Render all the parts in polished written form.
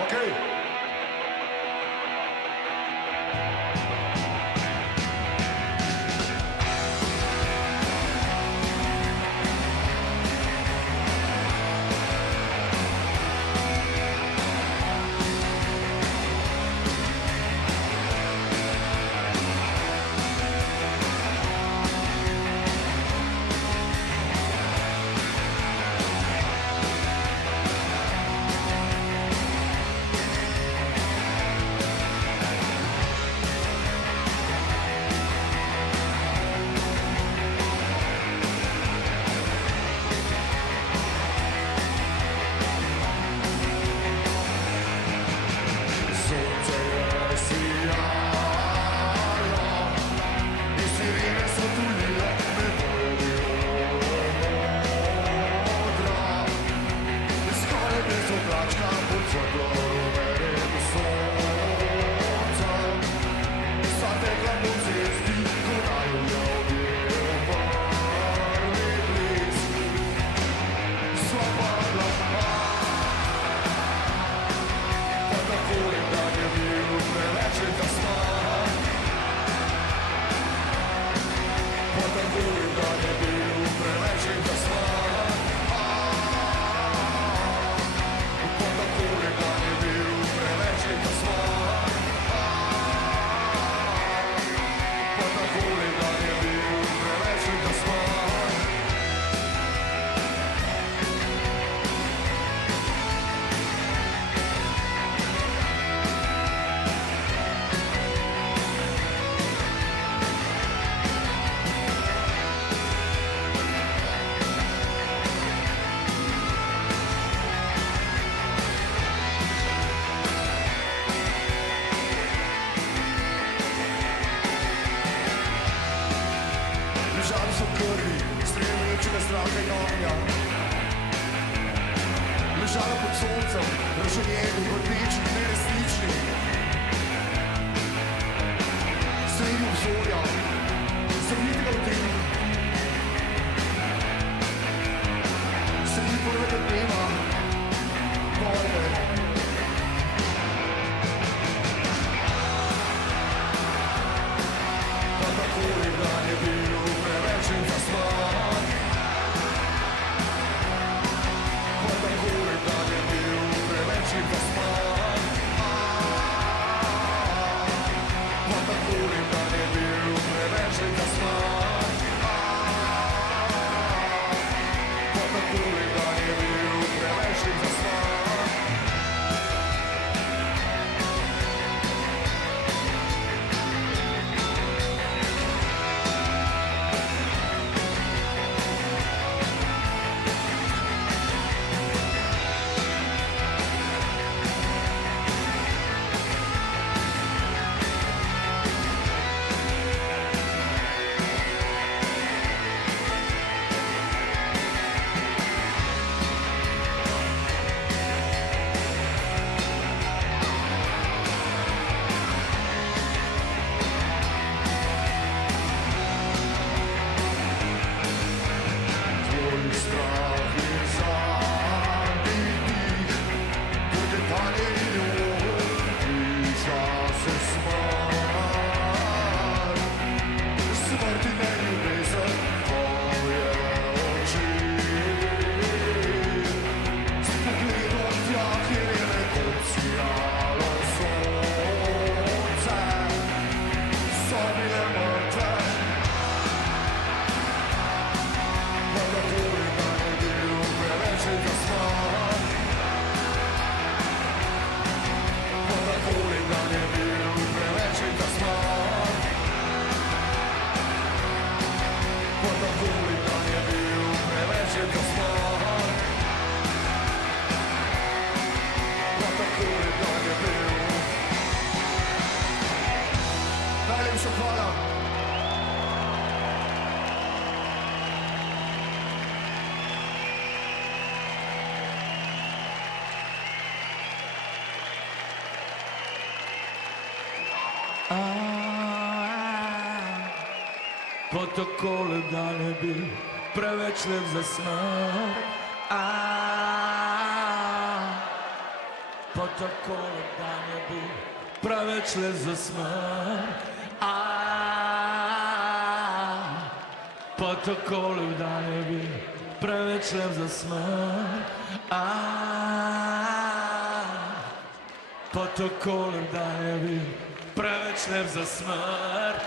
Okej. Ležali so krvi, streljajočega zraka in ognja. Ležala pod soncem, razžaljeni, vrteči, neresnični. Sredi obzorja, zavitega v temi. Sredi prvega dneva, vojne. Pa takoli dan je bil prevečen za smak. Pa takoli dan je bil prevečen za smak. Pa takoli dan je bil prevečen za smak. Pa takoli dan je bil prevečen za smak. Najlepša hvala. Pa takole dan je bil preveč lep za smrt. Pa Протоколом да не був preveč let za smrt. Protokolom da ne bi preveč let za smrt. Protokolom da ne bi preveč let za smrt.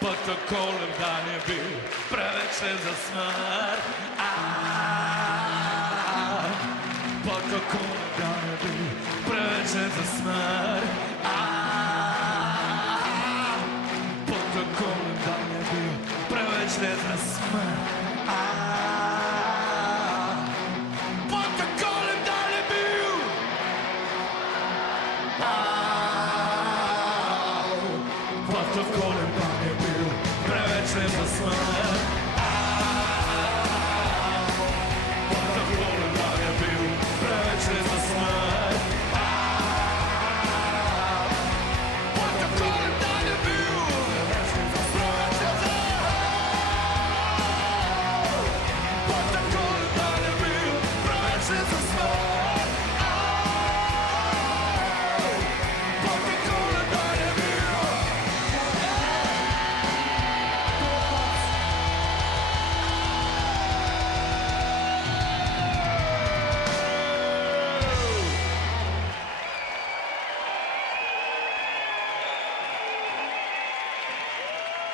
Protokolom da ne bi preveč let za smrt. Protokolom da ne bi preveč let za smrt. Protokolom da ne bi preveč let za smrt. Protokolom da ne bi Protokolom da ne bi preveč let za smrt.